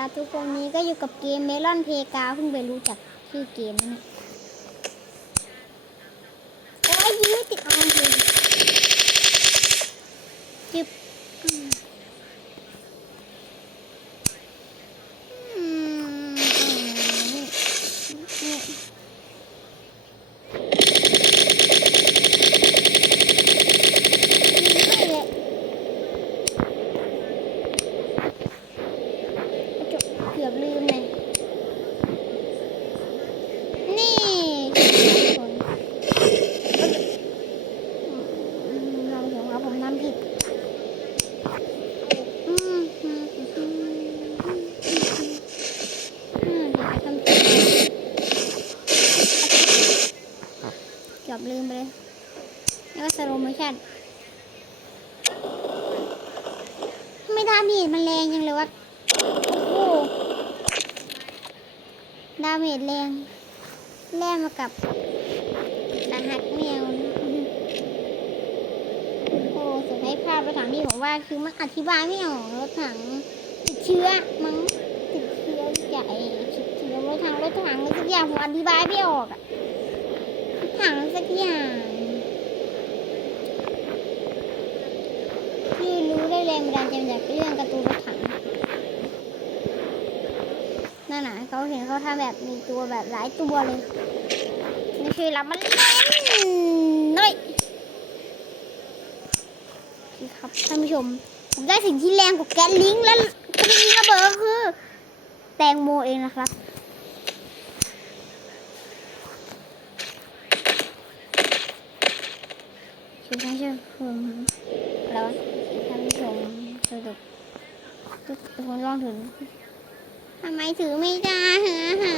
รับทุกคนนี้ก็อยู่กับเกมเมลอนเพกาเพิ่งไปรู้จักชื่อเกมนะโอ้ยยิงไม่ติดเอาเลยจึบอืมอืมนี่นี่แหละ จบเกือบลืมเลยนี่คนอืมเราเห็นว่าผมทำผิดอืมอืมอืมอืมอืมเดี๋ยวทำผิด เกือบลืมไปเลย แล้วก็สโลโมชั่นไม่ทำผิดมันแรงยังเลยวะ โอ้ดาเมจแรง แรงมากับรหัสแมวโอ้สุดท้ายพลาดรถถังที่ผมว่าคือมันอธิบายไม่ออกรถถังติดเชื้อมั้งติดเชื้อใหญ่ติดเชื้อรถถังรถถังอะไรสักอย่างผมอธิบายไม่ออกอะ ถังสักอย่าง ที่รู้ได้แรงบันดาลใจจากเรื่องการ์ตูนรถถังนั่นน่ะเขาเห็นเขาทำแบบมีตัวแบบหลายตัวเลยนี่คือเรามันเล่นเลยครับท่านผู้ชมผมได้สิ่งที่แรงกว่าแก๊สลิงและกระดิ่งระเบิดคือ แตงโมเองนะครับ ชื่อท่านผู้ชมอะไรวท่านผู้ชมสรุปทุกคนลองถึงทำไมถือไม่ได้ฮะฮะ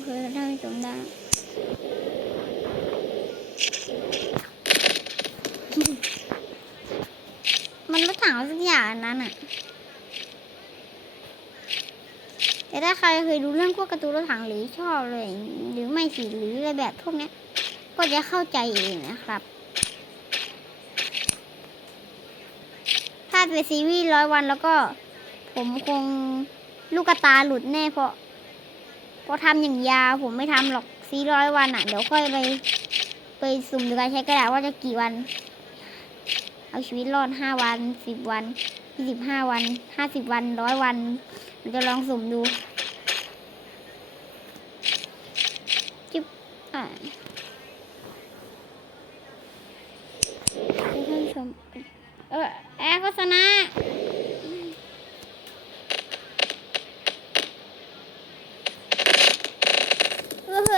เพื่อท่านผู้ชมได้มันรถถังสักอย่างนั้นอะ แต่ถ้าใครเคยดูเรื่องพวกการ์ตูนรถถังหรือชอบเลย หรือไม่สิหรืออะไรแบบพวกนี้ก็จะเข้าใจเองนะครับ ถ้าเป็นซีรีส์ร้อยวันแล้วก็ ผมคงลูกกระตาหลุดแน่เพราะเพราะทำอย่างยาวผมไม่ทำหรอกซีร้อยวันอะ เดี๋ยวค่อยไปไปสุ่มดูการใช้กระดาษว่าจะกี่วัน เอาชีวิตรอดห้าวันสิบวันยี่สิบห้าวันห้าสิบวันร้อยวัน ผมจะลองสุ่มดูจิ๊บอ่าท่านผู้ชมเออแอร์โฆษณาเออ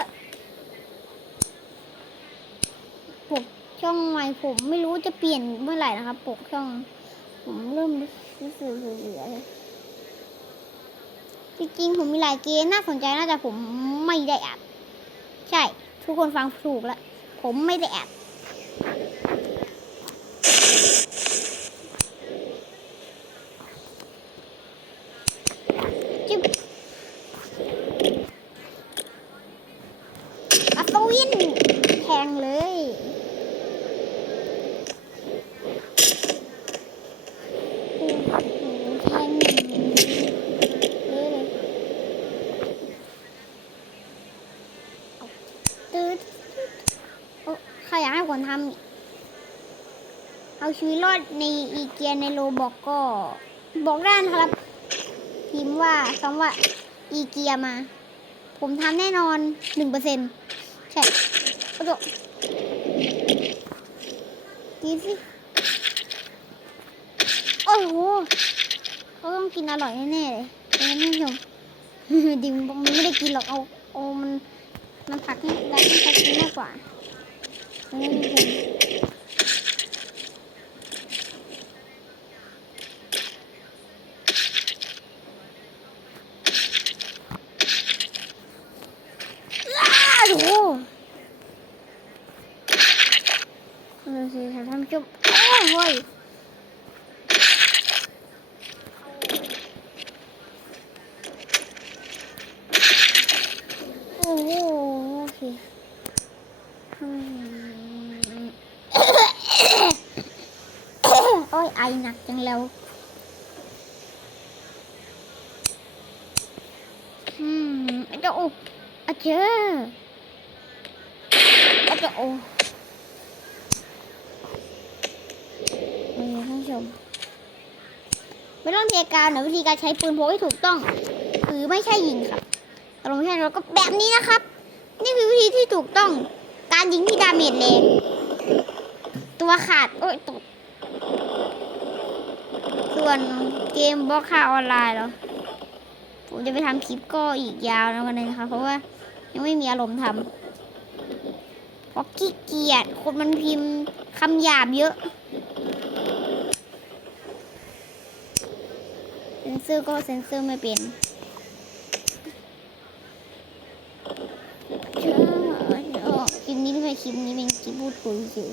ปกช่องใหม่ผมไม่รู้จะเปลี่ยนเมื่อไหร่นะครับ ปกช่อง ผมเริ่มรู้สึกเบื่อๆเลย จริงๆ ผมมีหลายเกมน่าสนใจน่าจะผมไม่ได้แอบใช่ ทุกคนฟังถูกแล้ว ผมไม่ได้แอบ จิ๊บอัศวินแทงเลยโอ้โหแทงหนึ่งเลยเลยเอาตืดโอ้ใครอยากให้ผมทำเนี่ยเอา ชีวิตรอดในอีเกียในโลบอกก็บอกได้นะครับ พิมพ์ว่าคำว่าอีเกียมา ผมทำแน่นอนหนึ่งเปอร์เซ็นใช่โอ้โหกินสิ โอ้โหเขาต้องกินอร่อยแน่ๆเลยท่านผู้ชมดิมมันไม่ได้กินหรอกเอาเอามันมันผักให้ได้ให้เขากินมากกว่าท่านผู้ชม ผู้ชมโอ้ยโอ้โหโอเคโอ้ยไอหนักจังแล้วอืมจะโอ้อาเจออาจะโอ้ ม ไม่ต้องเทการนะวิธีการใช้ปืนพกให้ถูกต้องหรือไม่ใช่ยิงครับตรงแค่เราก็แบบนี้นะครับ นี่คือวิธีที่ถูกต้อง การยิงที่ดาเมจแรงตัวขาด โอ้ยตกส่วนเกมบล็อกค่าออนไลน์เหรอผมจะไปทำคลิปก็อีกยาวนะวันนี้นะคะ เพราะว่ายังไม่มีอารมณ์ทำเพราะขี้เกียจคนมันพิมพ์คำหยาบเยอะ ซนเซอร์ก็เซนเซอร์ไม่เป็นเชื่อคลิปนี้ไม่ใช่คลิปนี้เป็นคลิปพูดคุยเฉย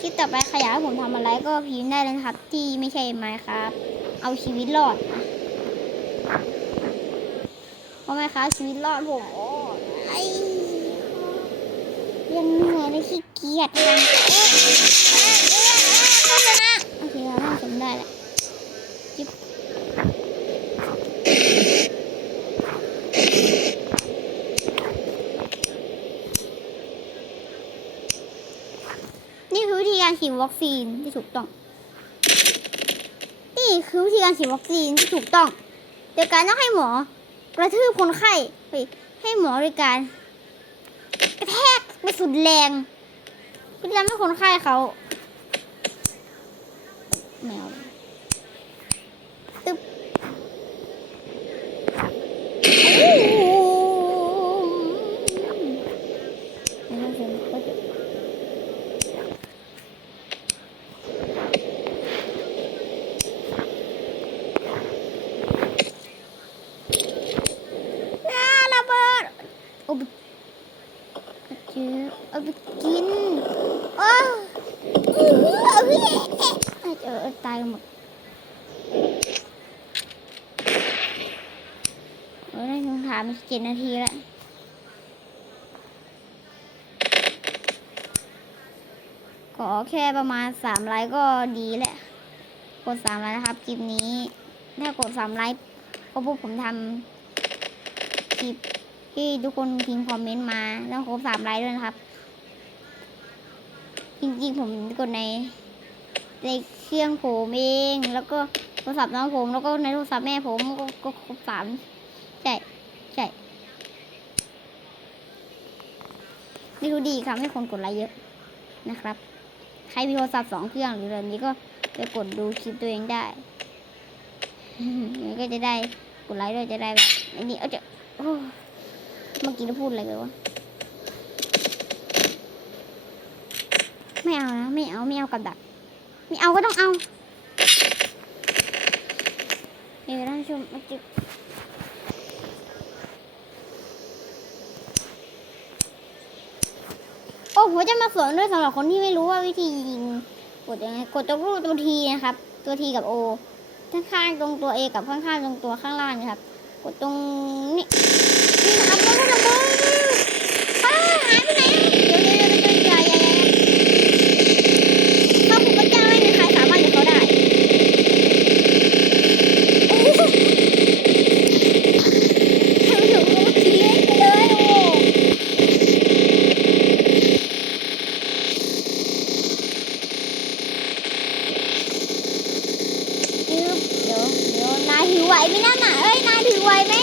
คลิปต่อไปใครอยากให้ผมทำอะไรก็พิมพ์ได้เลยครับ ที่ไม่ใช่ไม้ครับ เอาชีวิตรอดนะเพราะไม้ครับชีวิตรอดผมโอ้ยยังเหนื่อยเลยขี้ เกียจยังเอ๊ะโอเคครับน่าชมได้แหละจิ๊บนี่คือวิธีการฉีดวัคซีนที่ถูกต้อง นี่คือวิธีการฉีดวัคซีนที่ถูกต้องโดยการต้องให้หมอกระทืบคนไข้ไปให้หมอโดยการกระแทกไปสุดแรง เพื่อทำให้คนไข้เขาแมวตึ๊บโอ้โหไม่ต้องเซ็นก็จะอ่าระเบิดเอาไปเจอเอาไปกินโอ้ เอาไปเอตายหมดเออได้คำถามเจ็ดนาทีแล้วขอแค่ประมาณสามไลค์ก็ดีแหละ กดสามไลค์นะครับคลิปนี้ถ้ากดสามไลค์ก็พวกผมทำคลิปที่ทุกคนพิมพ์คอมเมนต์มาต้องครบสามไลค์ด้วยนะครับ จริงๆผมกดใน ในเครื่องผมเอง แล้วก็โทรศัพท์น้องผม แล้วก็ในโทรศัพท์แม่ผมก็ก็ครบสามใช่ใช่นี่รู้ดีครับให้คนกดไลค์เยอะนะครับ ใครมีโทรศัพท์สองเครื่องหรืออะไรนี้ก็ไปกดดูคลิปตัวเองได้ก็จะได้กดไลค์ด้วยจะได้แบบอันนี้เอาจะเมื่อกี้เราพูดอะไรกันวะไม่เอานะ ไม่เอา ไม่เอากับดัก ม่เอาก็ต้องเอาเดี๋ยวท่านผู้ชมมาจิบโอ้ผมจะมาสอนด้วยสำหรับคนที่ไม่รู้ว่าวิธียิงกดยังไงกดตัวรูปตัวทีนะครับ ตัวทีกับโอข้างๆตรงตัว A กับข้างๆตรงตัวข้างล่างนะครับ กดตรงนี่นี่นะครับแล้วก็ระเบิด ไหวไหมนั่นน่ะเอ้ยนายถือไหวไหม